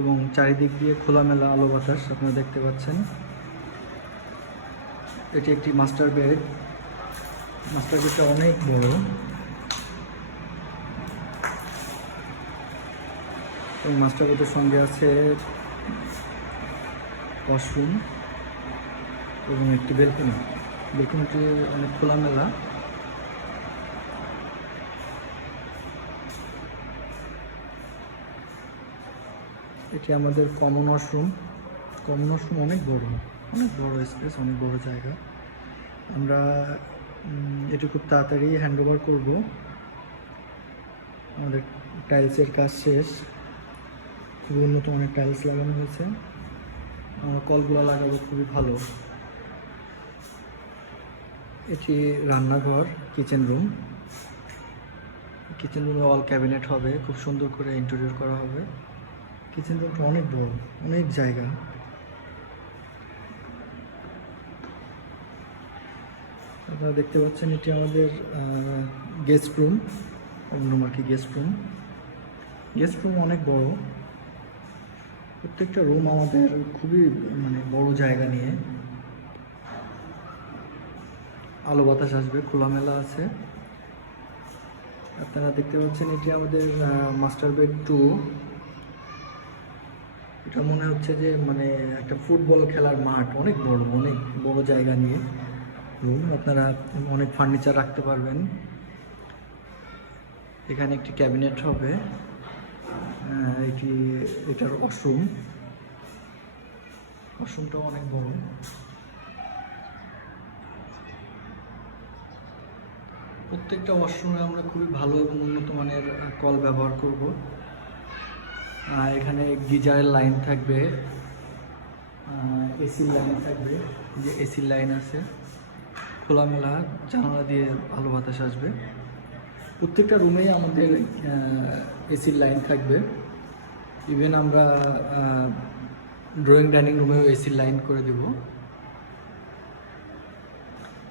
এবং চারিদিক দিয়ে খোলামেলা আলো বাতাস আপনারা দেখতে পাচ্ছেন। এটি একটি মাস্টার বেড। মাস্টার বেডটা অনেক বড় এবং মাস্টার বেডের সঙ্গে আছে ওয়াশরুম এবং একটি বেলকনি। বেলকনিটি অনেক খোলামেলা। এটি আমাদের কমন ওয়াশরুম। কমন ওয়াশরুম অনেক বড় স্পেস, অনেক বড় জায়গা। আমরা এটি খুব তাড়াতাড়ি হ্যান্ড ওভার করবো। আমাদের টাইলসের কাজ শেষ, খুবই উন্নত মানের টাইলস লাগানো হয়েছে। আমরা কলগুলো লাগাবো খুবই ভালো। এটি রান্নাঘর, কিচেন রুম। কিচেন রুমে অল ক্যাবিনেট হবে, খুব সুন্দর করে ইন্টেরিয়র করা হবে। কিচেন রুমটা অনেক বড়, অনেক জায়গা। আপনারা দেখতে পাচ্ছেন এটি আমাদের গেস্ট রুম, অন্যমার্কি গেস্ট রুম। গেস্ট রুম অনেক বড়। প্রত্যেকটা রুম আমাদের খুবই বড় জায়গা নিয়ে আলো বাতাস আসবে, খোলামেলা আছে। আপনারা দেখতে পাচ্ছেন এটি আমাদের মাস্টার বেড 2। এটা মনে হচ্ছে যে একটা ফুটবল খেলার মাঠ, অনেক বড় জায়গা নিয়ে রুম। আপনারা অনেক ফার্নিচার রাখতে পারবেন। এখানে একটি ক্যাবিনেট হবে। এটার ওয়াশরুমটাও অনেক বড়। প্রত্যেকটা ওয়াশরুমে আমরা খুবই ভালো এবং উন্নত মানের কল ব্যবহার করব। এখানে গিজারের লাইন থাকবে, এসির লাইন থাকবে, যে এসির লাইন আছে। খোলামেলা জানালা দিয়ে আলো বাতাস আসবে। প্রত্যেকটা রুমেই আমাদের এসির লাইন থাকবে। ইভেন আমরা ড্রয়িং ডাইনিং রুমেও এসির লাইন করে দেব।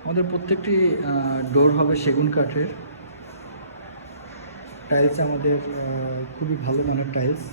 আমাদের প্রত্যেকটি ডোর হবে সেগুন কাঠের। টাইলস আমাদের খুবই ভালো মানের টাইলস।